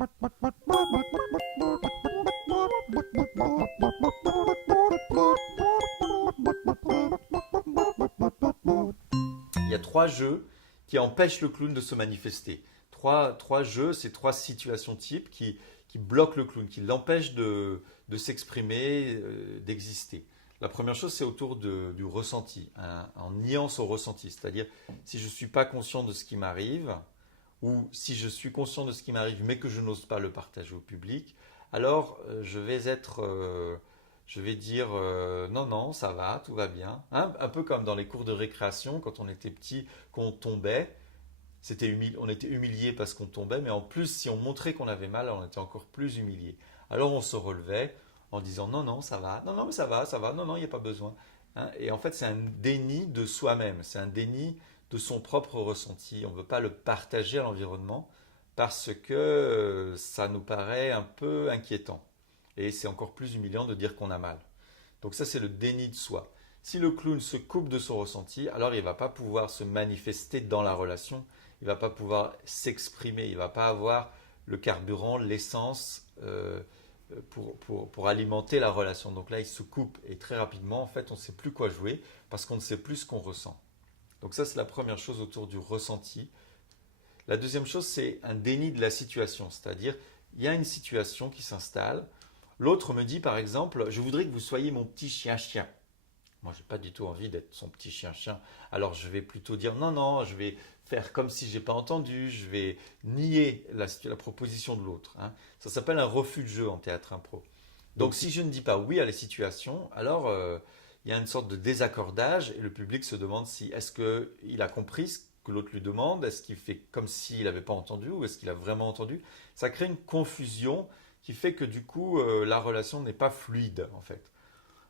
Il y a trois jeux qui empêchent le clown de se manifester. Trois jeux, c'est trois situations types qui bloquent le clown, qui l'empêchent de s'exprimer, d'exister. La première chose, c'est autour du ressenti, en niant son ressenti. C'est-à-dire, si je ne suis pas conscient de ce qui m'arrive, ou si je suis conscient de ce qui m'arrive, mais que je n'ose pas le partager au public, alors je vais dire non, non, ça va, tout va bien. Hein, un peu comme dans les cours de récréation, quand on était petit, qu'on tombait, on était humilié parce qu'on tombait, mais en plus, si on montrait qu'on avait mal, on était encore plus humilié. Alors on se relevait en disant non, non, ça va, non, non, mais ça va, non, non, il n'y a pas besoin. Hein, et en fait, c'est un déni de soi-même, c'est un déni de son propre ressenti. On ne veut pas le partager à l'environnement parce que ça nous paraît un peu inquiétant. Et c'est encore plus humiliant de dire qu'on a mal. Donc ça, c'est le déni de soi. Si le clown se coupe de son ressenti, alors il ne va pas pouvoir se manifester dans la relation, il ne va pas pouvoir s'exprimer, il ne va pas avoir le carburant, l'essence pour alimenter la relation. Donc là, il se coupe et très rapidement, en fait, on ne sait plus quoi jouer parce qu'on ne sait plus ce qu'on ressent. Donc ça, c'est la première chose autour du ressenti. La deuxième chose, c'est un déni de la situation, c'est-à-dire il y a une situation qui s'installe. L'autre me dit, par exemple, je voudrais que vous soyez mon petit chien-chien. Moi, je n'ai pas du tout envie d'être son petit chien-chien. Alors, je vais plutôt dire non, non, je vais faire comme si je n'ai pas entendu, je vais nier la proposition de l'autre. Hein. Ça s'appelle un refus de jeu en théâtre impro. Donc, si je ne dis pas oui à la situation, alors il y a une sorte de désaccordage et le public se demande si est-ce qu'il a compris ce que l'autre lui demande, est-ce qu'il fait comme s'il n'avait pas entendu ou est-ce qu'il a vraiment entendu. Ça crée une confusion qui fait que du coup, la relation n'est pas fluide en fait.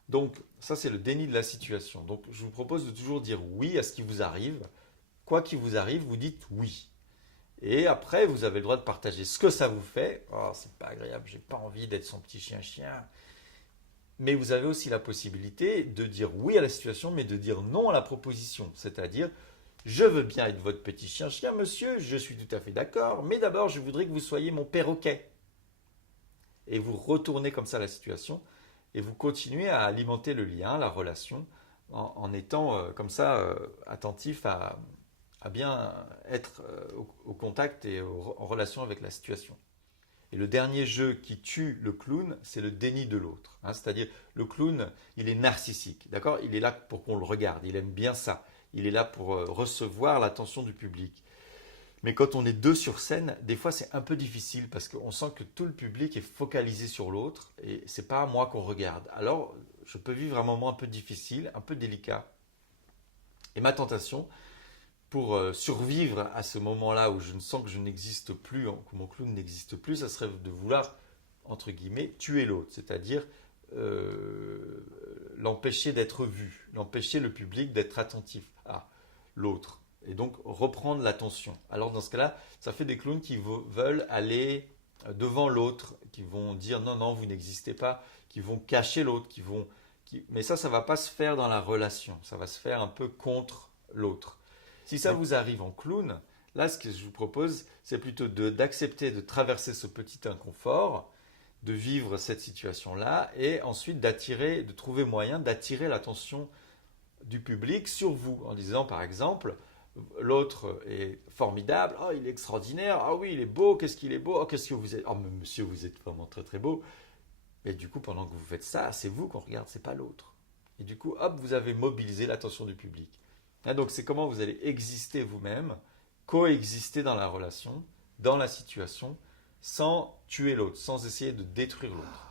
Donc, ça, c'est le déni de la situation. Donc, je vous propose de toujours dire oui à ce qui vous arrive. Quoi qu'il vous arrive, vous dites oui. Et après, vous avez le droit de partager ce que ça vous fait. Oh, c'est pas agréable, j'ai pas envie d'être son petit chien-chien. Mais vous avez aussi la possibilité de dire oui à la situation, mais de dire non à la proposition. C'est-à-dire, je veux bien être votre petit chien-chien, monsieur, je suis tout à fait d'accord, mais d'abord, je voudrais que vous soyez mon perroquet. Et vous retournez comme ça la situation et vous continuez à alimenter le lien, la relation, en étant comme ça attentif à bien être au contact et en relation avec la situation. Et le dernier jeu qui tue le clown, c'est le déni de l'autre. Hein, c'est-à-dire, le clown, il est narcissique, d'accord? Il est là pour qu'on le regarde, il aime bien ça. Il est là pour recevoir l'attention du public. Mais quand on est deux sur scène, des fois c'est un peu difficile parce qu'on sent que tout le public est focalisé sur l'autre et c'est pas moi qu'on regarde. Alors, je peux vivre un moment un peu difficile, un peu délicat. Et ma tentation, pour survivre à ce moment-là où je ne sens que je n'existe plus, que mon clown n'existe plus, ça serait de vouloir, entre guillemets, tuer l'autre, c'est-à-dire l'empêcher d'être vu, l'empêcher le public d'être attentif à l'autre. Et donc reprendre l'attention. Alors dans ce cas-là, ça fait des clowns qui veulent aller devant l'autre, qui vont dire non, non, vous n'existez pas, qui vont cacher l'autre, mais ça ne va pas se faire dans la relation, ça va se faire un peu contre l'autre. Si ça vous arrive en clown, là, ce que je vous propose, c'est plutôt d'accepter de traverser ce petit inconfort, de vivre cette situation-là, et ensuite de trouver moyen d'attirer l'attention du public sur vous, en disant par exemple, l'autre est formidable, oh, il est extraordinaire, ah oui, il est beau, qu'est-ce qu'il est beau, oh, qu'est-ce que vous êtes, oh, monsieur, vous êtes vraiment très très beau. Et du coup, pendant que vous faites ça, c'est vous qu'on regarde, c'est pas l'autre. Et du coup, hop, vous avez mobilisé l'attention du public. Et donc, c'est comment vous allez exister vous-même, coexister dans la relation, dans la situation, sans tuer l'autre, sans essayer de détruire l'autre.